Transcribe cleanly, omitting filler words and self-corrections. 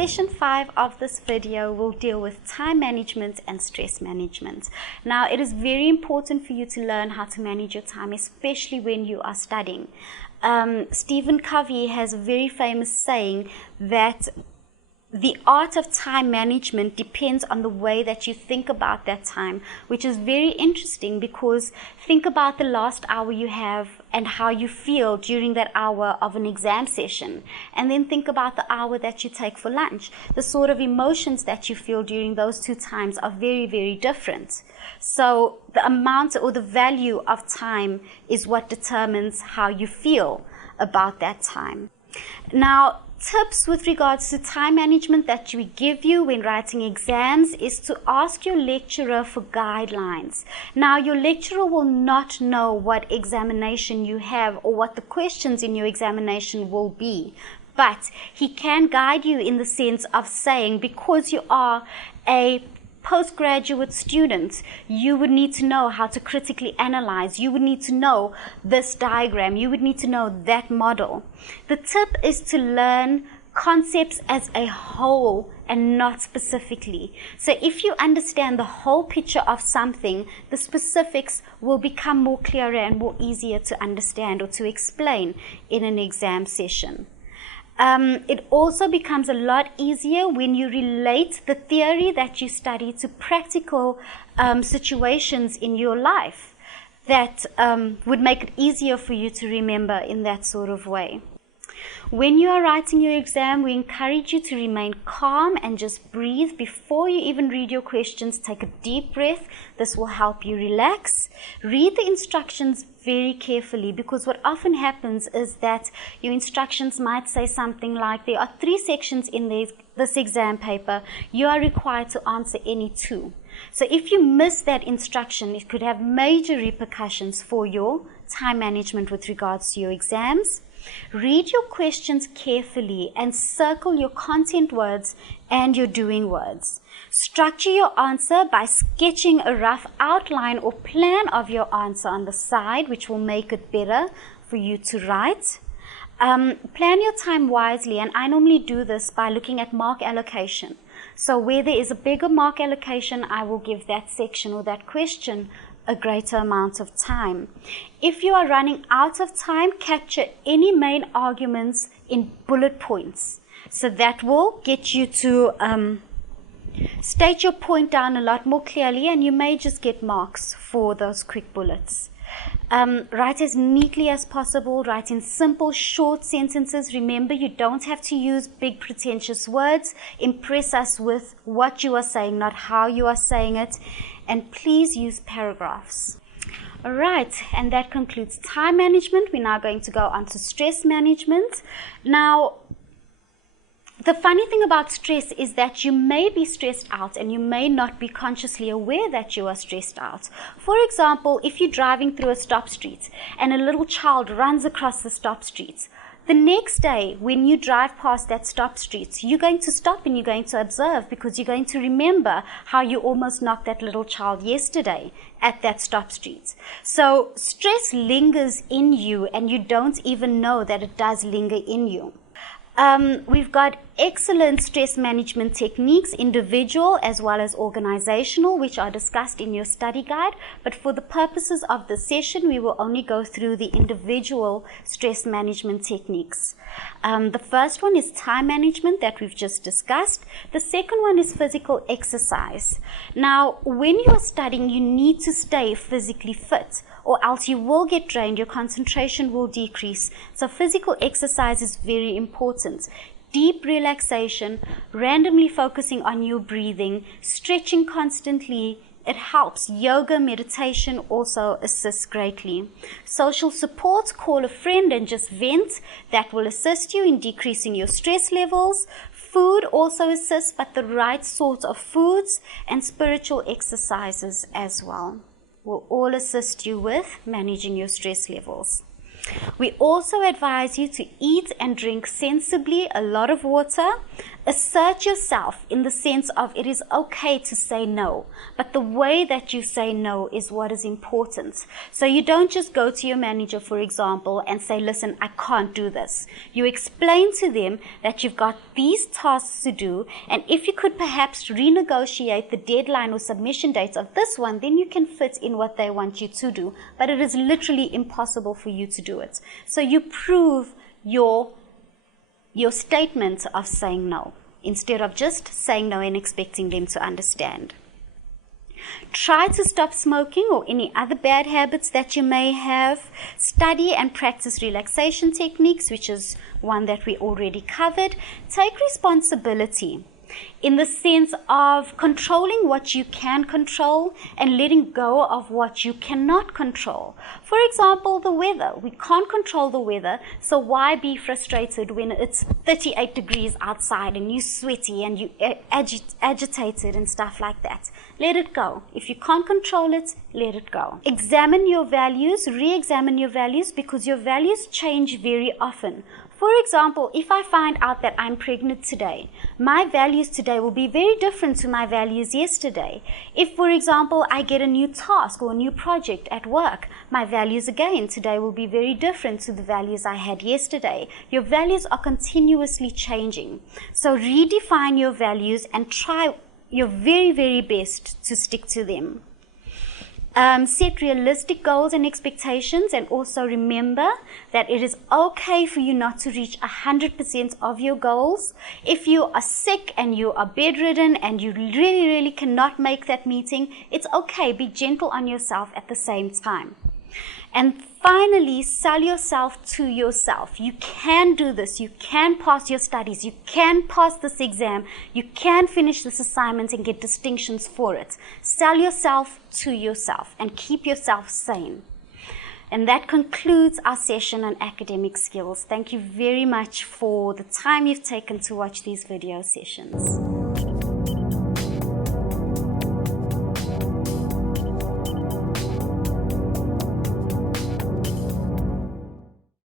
session 5 of this video will deal with time management and stress management. Now, it is very important for you to learn how to manage your time, especially when you are studying. Stephen Covey has a very famous saying that the art of time management depends on the way that you think about that time, which is very interesting because think about the last hour you have and how you feel during that hour of an exam session. And then think about the hour that you take for lunch. The sort of emotions that you feel during those two times are very, very different. So the amount or the value of time is what determines how you feel about that time. Now, tips with regards to time management that we give you when writing exams is to ask your lecturer for guidelines. Now, your lecturer will not know what examination you have or what the questions in your examination will be, but he can guide you in the sense of saying, because you are a postgraduate student, you would need to know how to critically analyze. You would need to know this diagram. You would need to know that model. The tip is to learn concepts as a whole and not specifically. So if you understand the whole picture of something, the specifics will become more clearer and more easier to understand or to explain in an exam session. It also becomes a lot easier when you relate the theory that you study to practical situations in your life that would make it easier for you to remember in that sort of way. When you are writing your exam, we encourage you to remain calm and just breathe. Before you even read your questions, take a deep breath. This will help you relax. Read the instructions very carefully, because what often happens is that your instructions might say something like, there are 3 sections in this exam paper. You are required to answer any 2. So if you miss that instruction, it could have major repercussions for your time management with regards to your exams. Read your questions carefully and circle your content words and your doing words. Structure your answer by sketching a rough outline or plan of your answer on the side, which will make it better for you to write. Plan your time wisely, and I normally do this by looking at mark allocation. So where there is a bigger mark allocation, I will give that section or that question a greater amount of time. If you are running out of time, capture any main arguments in bullet points. So that will get you to state your point down a lot more clearly, and you may just get marks for those quick bullets. Write as neatly as possible. Write in simple, short sentences. Remember, you don't have to use big, pretentious words. Impress us with what you are saying, not how you are saying it. And please use paragraphs. All right, and that concludes time management. We're now going to go on to stress management. Now, the funny thing about stress is that you may be stressed out and you may not be consciously aware that you are stressed out. For example, if you're driving through a stop street and a little child runs across the stop street, the next day when you drive past that stop street, you're going to stop and you're going to observe, because you're going to remember how you almost knocked that little child yesterday at that stop street. So stress lingers in you and you don't even know that it does linger in you. We've got excellent stress management techniques, individual as well as organizational, which are discussed in your study guide. But for the purposes of this session, we will only go through the individual stress management techniques. The first one is time management that we've just discussed. The second one is physical exercise. Now, when you are studying, you need to stay physically fit, or else you will get drained, your concentration will decrease. So physical exercise is very important. Deep relaxation, randomly focusing on your breathing, stretching constantly, it helps. Yoga, meditation also assists greatly. Social support, call a friend and just vent. That will assist you in decreasing your stress levels. Food also assists, but the right sort of foods, and spiritual exercises as well will all assist you with managing your stress levels. We also advise you to eat and drink sensibly, a lot of water. Assert yourself in the sense of it is okay to say no, but the way that you say no is what is important. So you don't just go to your manager, for example, and say, listen, I can't do this. You explain to them that you've got these tasks to do, and if you could perhaps renegotiate the deadline or submission dates of this one, then you can fit in what they want you to do. But it is literally impossible for you to do it. So you prove your statement of saying no, instead of just saying no and expecting them to understand. Try to stop smoking or any other bad habits that you may have. Study and practice relaxation techniques, which is one that we already covered. Take responsibility in the sense of controlling what you can control and letting go of what you cannot control. For example, the weather. We can't control the weather, so why be frustrated when it's 38 degrees outside and you're sweaty and you're agitated and stuff like that? Let it go. If you can't control it, let it go. Examine your values, re-examine your values, because your values change very often. For example, if I find out that I'm pregnant today, my values today will be very different to my values yesterday. If, for example, I get a new task or a new project at work, my values again today will be very different to the values I had yesterday. Your values are continuously changing. So redefine your values and try your very, very best to stick to them. Set realistic goals and expectations, and also remember that it is okay for you not to reach 100% of your goals. If you are sick and you are bedridden and you really, really cannot make that meeting, it's okay. Be gentle on yourself at the same time. And finally, sell yourself to yourself. You can do this. You can pass your studies. You can pass this exam. You can finish this assignment and get distinctions for it. Sell yourself to yourself and keep yourself sane. And that concludes our session on academic skills. Thank you very much for the time you've taken to watch these video sessions.